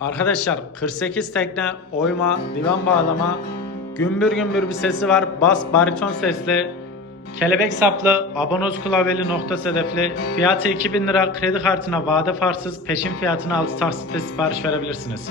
Arkadaşlar 48 tekne, oyma, divan bağlama, gümbür gümbür bir sesi var. Bas, bariton sesli, kelebek saplı, abonoz klavyeli, nokta hedefli Fiyatı 2000 lira, kredi kartına vade farsız, peşin fiyatına 6 taksitle sipariş verebilirsiniz.